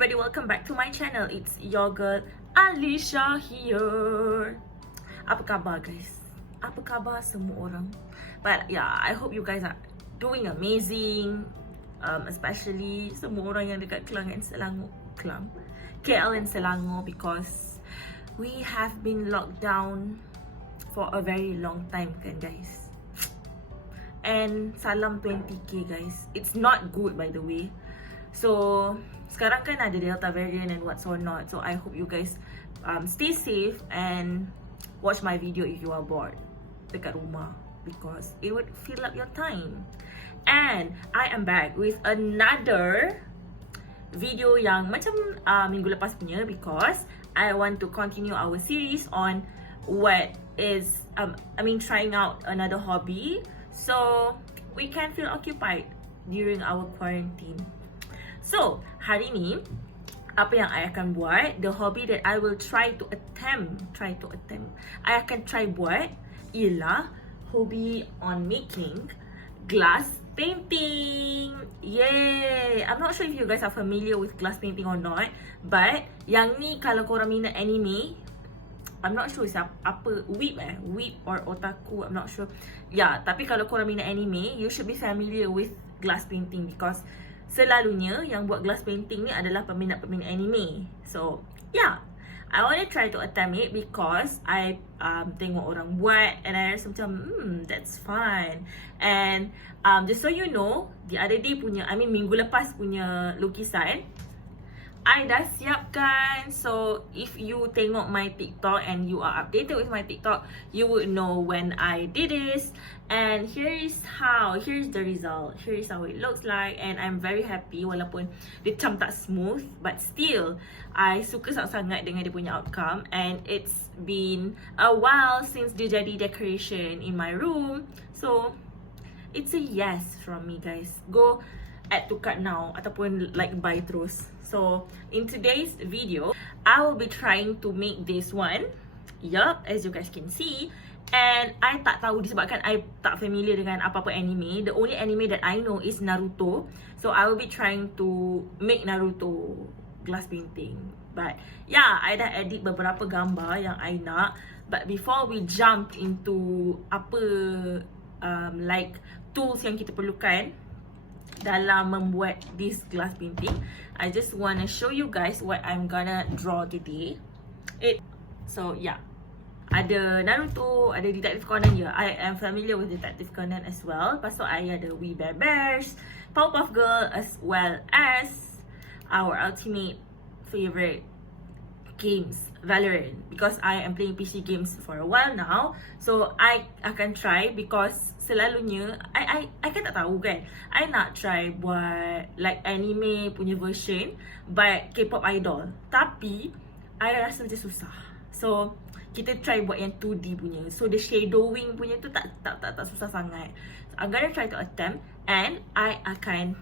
everybody, welcome back to my channel. It's your girl Alicia here. Apa khabar guys? Apa khabar semua orang? But yeah, I hope you guys are doing amazing, especially semua orang yang dekat Kelang and Selangor, KL and Selangor, because we have been locked down for a very long time kan guys. And salam 20k guys. It's not good by the way. So sekarang kan ada Delta variant and what's or not. So I hope you guys stay safe and watch my video if you are bored dekat rumah, because it would fill up your time. And I am back with another video yang macam minggu lepas punya, because I want to continue our series on what is trying out another hobby, so we can feel occupied during our quarantine. So hari ni apa yang I akan buat, the hobby that I will try to attempt I akan try buat ialah hobby on making glass painting. Yay! I'm not sure if you guys are familiar with glass painting or not, but yang ni kalau korang minat anime, I'm not sure siapa, apa, Weep or Otaku, I'm not sure. Yeah, tapi kalau korang minat anime, you should be familiar with glass painting, because selalunya yang buat glass painting ni adalah peminat-peminat anime. So, yeah, I want to try to attempt it because I tengok orang buat and I rasa macam, that's fun. And just so you know, the other day punya, minggu lepas punya lukisan, I dah siapkan. So if you tengok my TikTok and you are updated with my TikTok, you would know when I did this. And here's the result. Here is how it looks like. And I'm very happy, walaupun dia macam tak smooth, but still I suka sangat dengan dia punya outcome. And it's been a while since dia jadi decoration in my room. So it's a yes from me guys. Go add to cart now ataupun like buy terus. So in today's video, I will be trying to make this one. Yup, as you guys can see. And I tak tahu disebabkan I tak familiar dengan apa-apa anime. The only anime that I know is Naruto. So I will be trying to make Naruto glass painting. But yeah, I dah edit beberapa gambar yang I nak. But before we jump into apa like tools yang kita perlukan dalam membuat this glass painting, I just want to show you guys what I'm gonna draw today. So yeah, ada Naruto, ada Detective Conan. Yeah, I am familiar with Detective Conan as well. Lepas tu I ada We Bare Bears, Powerpuff Girl, as well as our ultimate favorite games, Valorant, because I am playing PC games for a while now. So I akan try, because selalunya I kan tak tahu kan, I nak try buat like anime punya version but K-pop idol, tapi I rasa macam susah. So kita try buat yang 2D punya, so the shadowing punya tu tak susah sangat. So I'm gonna try to attempt, and I akan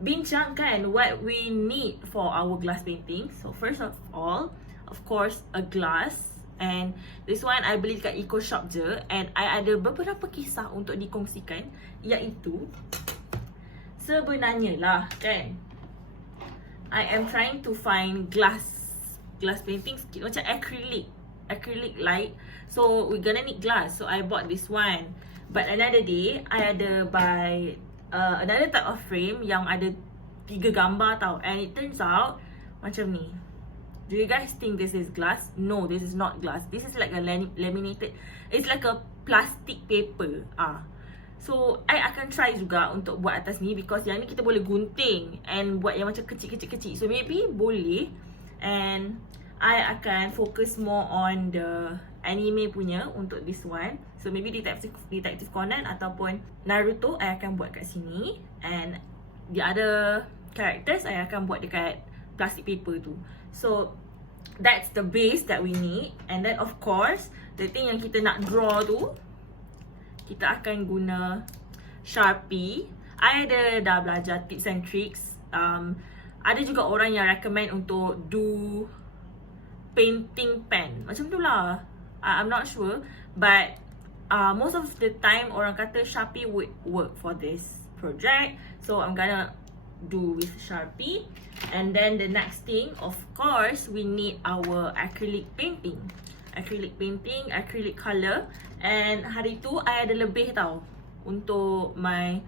bincangkan what we need for our glass painting. So first of all, of course, a glass. And this one I beli dekat Eco Shop je. And I ada beberapa kisah untuk dikongsikan, iaitu sebenarnya lah kan, I am trying to find glass painting macam acrylic light. So we're gonna need glass. So I bought this one. But another day I ada buy another type of frame yang ada 3 gambar tau. And it turns out macam ni. Do you guys think this is glass? No, this is not glass. This is like a laminated, it's like a plastic paper. So I akan try juga untuk buat atas ni, because yang ni kita boleh gunting and buat yang macam kecil-kecil. So maybe boleh. And I akan focus more on the anime punya untuk this one. So maybe Detective Conan ataupun Naruto I akan buat kat sini. And the other characters I akan buat dekat plastic paper tu. So that's the base that we need. And then of course, the thing yang kita nak draw tu, kita akan guna Sharpie. I ada dah belajar tips and tricks. Ada juga orang yang recommend untuk do painting pen, macam tu lah. I'm not sure, but most of the time orang kata Sharpie would work for this project. So I'm gonna do with Sharpie. And then the next thing, of course, we need our acrylic painting. Acrylic painting, acrylic colour. And hari tu I ada lebih tau untuk my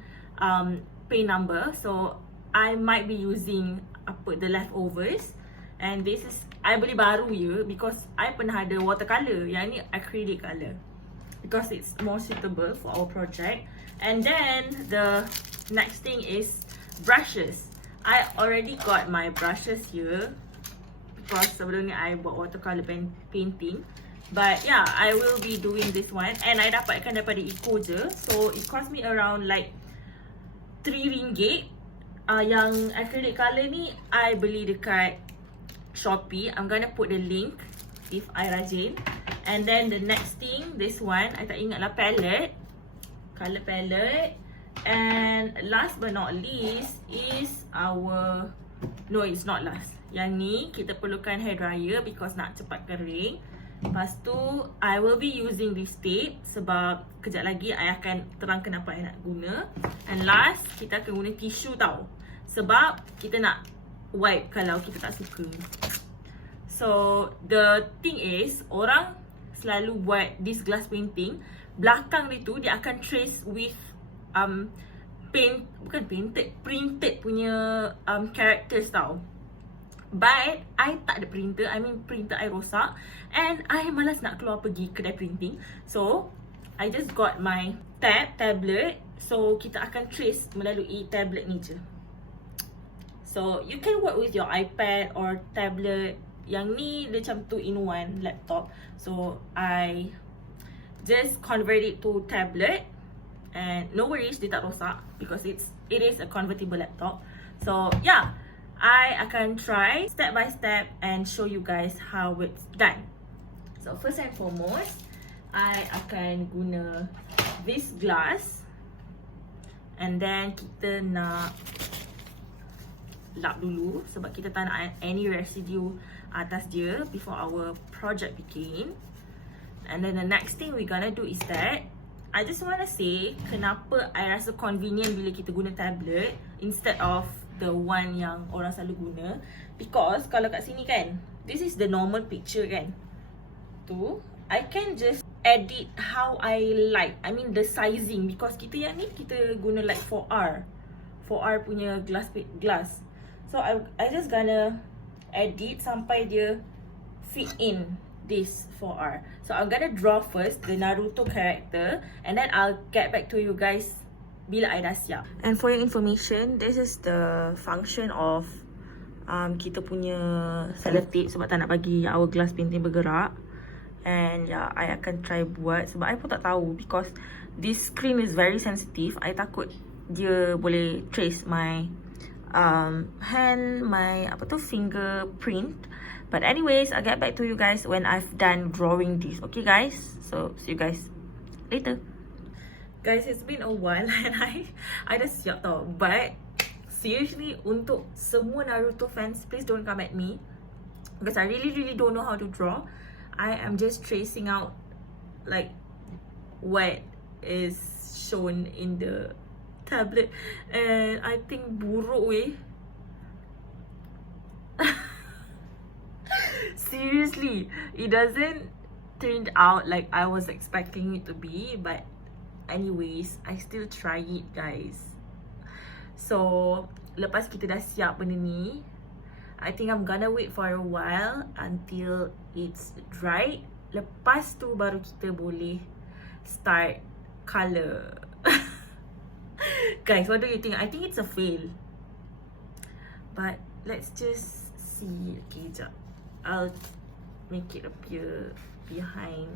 paint number. So I might be using the leftovers. And this is, I beli baru je because I pernah ada watercolour. Yang ni acrylic colour, because it's more suitable for our project. And then the next thing is brushes. I already got my brushes here because sebelum ni I buat watercolour painting. But yeah, I will be doing this one. And I dapatkan daripada Eco je. So it cost me around like RM3. Yang acrylic colour ni I beli dekat Shopee. I'm gonna put the link if I rajin. And then the next thing, this one, I tak ingat lah, palette. Colour palette. And last but not least is our, no, it's not last. Yang ni kita perlukan hair dryer because nak cepat kering. Lepas tu I will be using this tape sebab kejap lagi I akan terangkan apa I nak guna. And last, kita akan guna tisu tau, sebab kita nak wipe kalau kita tak suka. So the thing is, orang selalu buat this glass painting, belakang dia tu dia akan trace with printed punya characters tau. But I tak ada printer, printer I rosak and I malas nak keluar pergi kedai printing. So I just got my tablet. So kita akan trace melalui tablet ni je. So you can work with your iPad or tablet. Yang ni dia macam 2-in-1 laptop. So I just convert it to tablet. And no worries, dia tak rosak because it is a convertible laptop. So yeah, I akan try step by step and show you guys how it's done. So first and foremost, I akan guna this glass. And then kita nak lap dulu sebab kita tak nak any residue atas dia before our project begin. And then the next thing we gonna do is that I just wanna say kenapa I rasa convenient bila kita guna tablet instead of the one yang orang selalu guna. Because kalau kat sini kan, this is the normal picture kan. Tu, I can just edit how I like. The sizing, because kita yang ni kita guna like 4R punya glass. So I just gonna edit sampai dia fit in this 4R. So I'm gonna draw first the Naruto character and then I'll get back to you guys bila I dah siap. And for your information, this is the function of kita punya sellotape sebab tak nak bagi our glass painting bergerak. And yeah, I akan try buat sebab I pun tak tahu because this screen is very sensitive. I takut dia boleh trace my hand, my fingerprint. But anyways, I'll get back to you guys when I've done drawing this. Okay guys? So see you guys later. Guys, it's been a while and I dah siap tau. But seriously, untuk semua Naruto fans, please don't come at me because I really don't know how to draw. I am just tracing out like what is shown in the tablet and I think buruk weh. Seriously, it doesn't turn out like I was expecting it to be, but anyways, I still try it guys. So lepas kita dah siap benda ni, I think I'm gonna wait for a while until it's dried. Lepas tu baru kita boleh start colour. Guys, what do you think? I think it's a fail, but let's just see. Okay, jap, I'll make it appear behind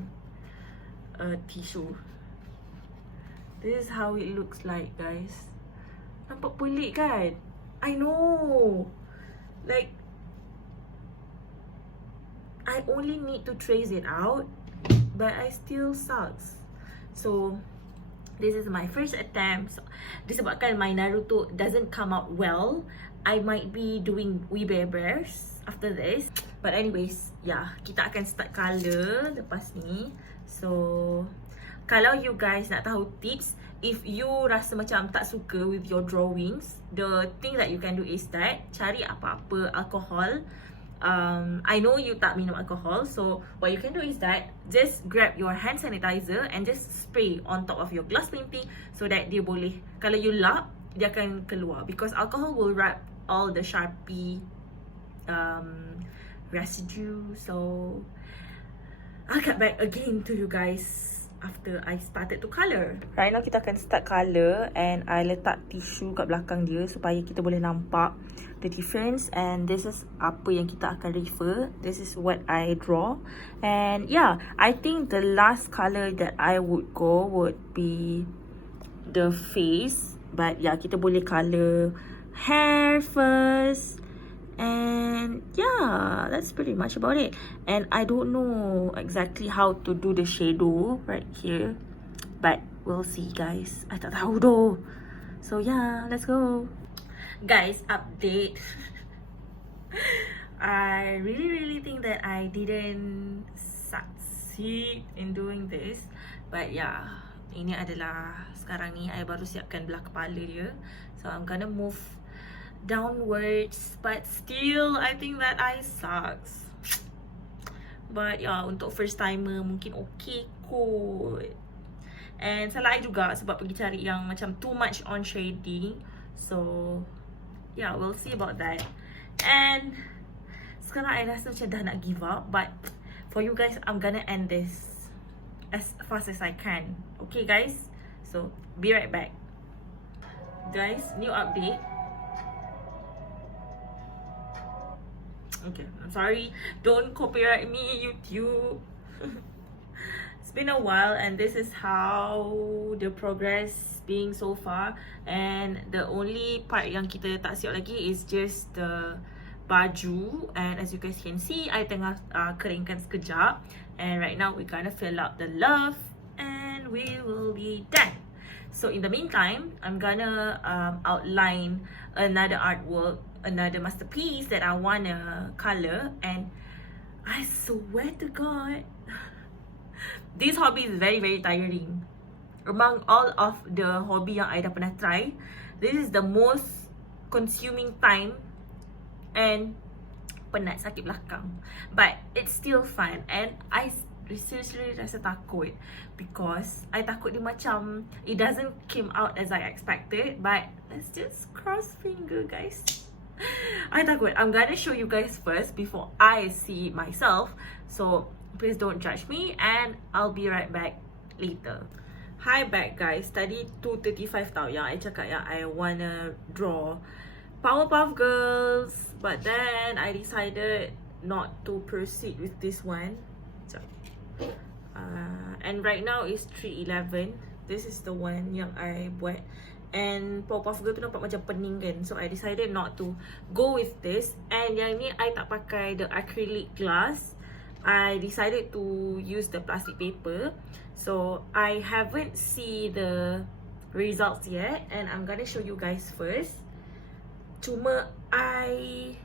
a tissue. This is how it looks like guys. Nampak pelik kan? I know, like I only need to trace it out but I still sucks. So this is my first attempt. So, disebabkan my Naruto doesn't come out well, I might be doing We Bare Bears after this. But anyways, yeah, kita akan start colour lepas ni. So kalau you guys nak tahu tips, if you rasa macam tak suka with your drawings, the thing that you can do is that cari apa-apa alcohol. I know you tak minum alcohol, so what you can do is that just grab your hand sanitizer and just spray on top of your glass painting so that dia boleh, kalau you lap, dia akan keluar, because alcohol will wrap all the Sharpie residue. So I'll get back again to you guys after I started to colour. Right now kita akan start colour, and I letak tisu kat belakang dia supaya kita boleh nampak the difference. And this is apa yang kita akan refer. This is what I draw. And yeah, I think the last colour that I would go would be the face. But yeah, kita boleh colour hair first. And yeah, that's pretty much about it. And I don't know exactly how to do the shadow right here, but we'll see guys. I tak tahu though. So yeah, let's go. Guys, update. I really think that I didn't succeed in doing this. But yeah, ini adalah sekarang ni I baru siapkan belah kepala dia. So I'm gonna move downwards, but still I think that I sucks. But yeah, untuk first timer mungkin okay kot. And salah I juga sebab pergi cari yang macam too much on shading. So yeah, we'll see about that. And sekarang I rasa macam dah nak give up, but for you guys, I'm gonna end this as fast as I can. Okay guys, so be right back. Guys, new update. Okay, I'm sorry, don't copyright me, YouTube. It's been a while, and this is how the progress being so far. And the only part yang kita tak siap lagi is just the baju. And as you guys can see, I tengah keringkan sekejap. And right now we're gonna fill up the love, and we will be done. So in the meantime, I'm gonna outline another artwork, another masterpiece that I wanna color. And I swear to God, this hobby is very tiring. Among all of the hobby yang I dah pernah try, this is the most consuming time and penat, sakit belakang. But it's still fun, and I seriously rasa takut because I takut dia macam it doesn't came out as I expected. But let's just cross finger guys. I takut. I'm gonna show you guys first before I see myself, so please don't judge me, and I'll be right back later. Hi back guys. Tadi 2:35 tau yang I cakap yang I wanna draw Powerpuff Girls, but then I decided not to proceed with this one. And right now is 3:11. This is the one yang I buat. And Powerpuff Girl tu nampak macam pening kan, so I decided not to go with this. And yang ni I tak pakai the acrylic glass, I decided to use the plastic paper. So I haven't see the results yet, and I'm gonna show you guys first. Cuma I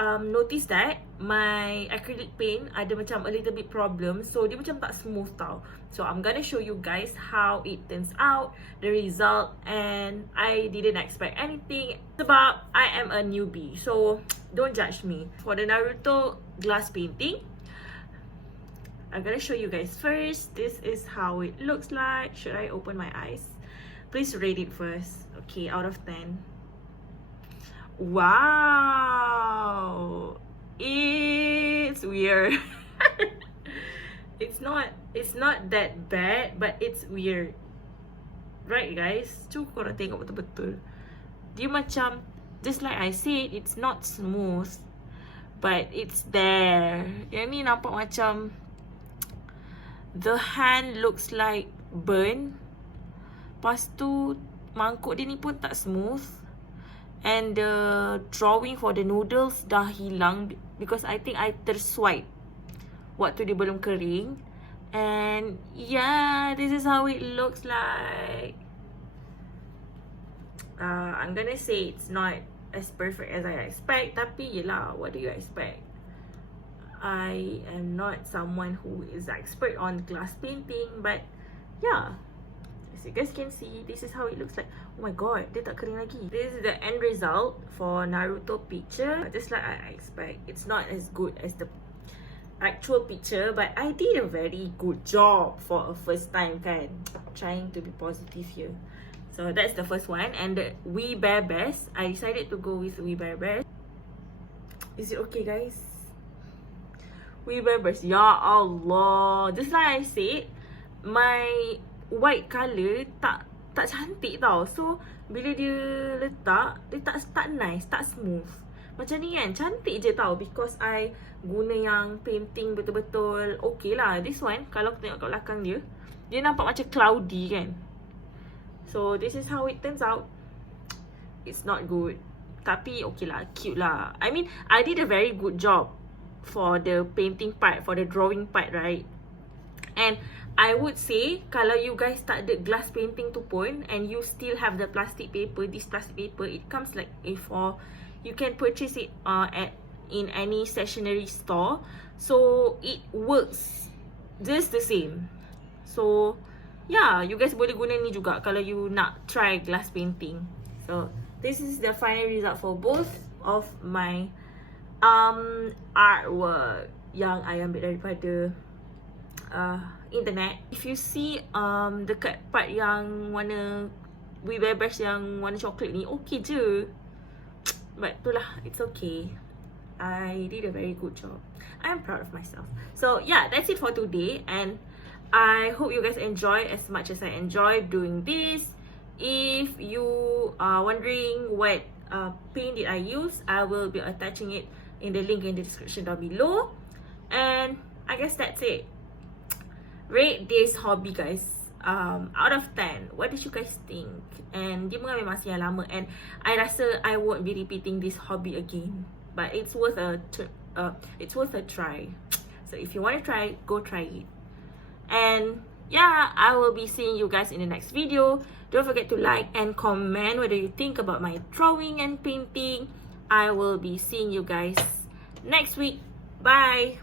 notice that my acrylic paint ada macam a little bit problem, so dia macam tak smooth tau. So I'm gonna show you guys how it turns out, the result. And I didn't expect anything sebab I am a newbie, so don't judge me. For the Naruto glass painting, I'm gonna show you guys first. This is how it looks like. Should I open my eyes? Please rate it first. Okay, out of 10. Wow, it's weird. It's not that bad, but it's weird, right guys? Cuba korang tengok betul-betul. Dia macam, just like I said, it's not smooth, but it's there. Yang ni nampak macam the hand looks like burn. Lepas tu mangkuk dia ni pun tak smooth. And the drawing for the noodles dah hilang because I think I terswipe waktu dia belum kering. And yeah, this is how it looks like. I'm gonna say it's not as perfect as I expect, tapi yelah, what do you expect? I am not someone who is expert on glass painting, but yeah, as you guys can see, this is how it looks like. Oh my god, dia tak kering lagi. This is the end result for Naruto picture. Just like I expect, it's not as good as the actual picture, but I did a very good job for a first time kan. Trying to be positive here. So that's the first one. And the We Bare Bears, I decided to go with We Bare Bears. Is it okay, guys? We Bare Bears, ya Allah, just like I said, my white colour tak cantik tau. So bila dia letak, dia tak nice, tak smooth. Macam ni kan, cantik je tau, because I guna yang painting betul-betul okay lah. This one, kalau tengok kat belakang dia, dia nampak macam cloudy kan. So this is how it turns out. It's not good, tapi okay lah, cute lah. I mean, I did a very good job for the painting part, for the drawing part, right? And I would say, kalau you guys tak ada glass painting tu pun, and you still have the plastic paper, this plastic paper, it comes like A4. You can purchase it in any stationery store. So it works just the same. So yeah, you guys boleh guna ni juga kalau you nak try glass painting. So this is the final result for both of my artwork yang I ambil daripada internet. If you see dekat part yang warna We Bare Bears yang warna coklat ni, okay je. But itulah, it's okay. I did a very good job. I'm proud of myself. So yeah, that's it for today. And I hope you guys enjoy as much as I enjoyed doing this. If you are wondering what paint did I use, I will be attaching it in the link in the description down below. And I guess that's it. Rate this hobby, guys. Out of 10, what did you guys think? And dia mengambil masa yang lama, and I rasa I won't be repeating this hobby again. But it's worth a try. So if you want to try, go try it. And yeah, I will be seeing you guys in the next video. Don't forget to like and comment whether you think about my drawing and painting. I will be seeing you guys next week. Bye.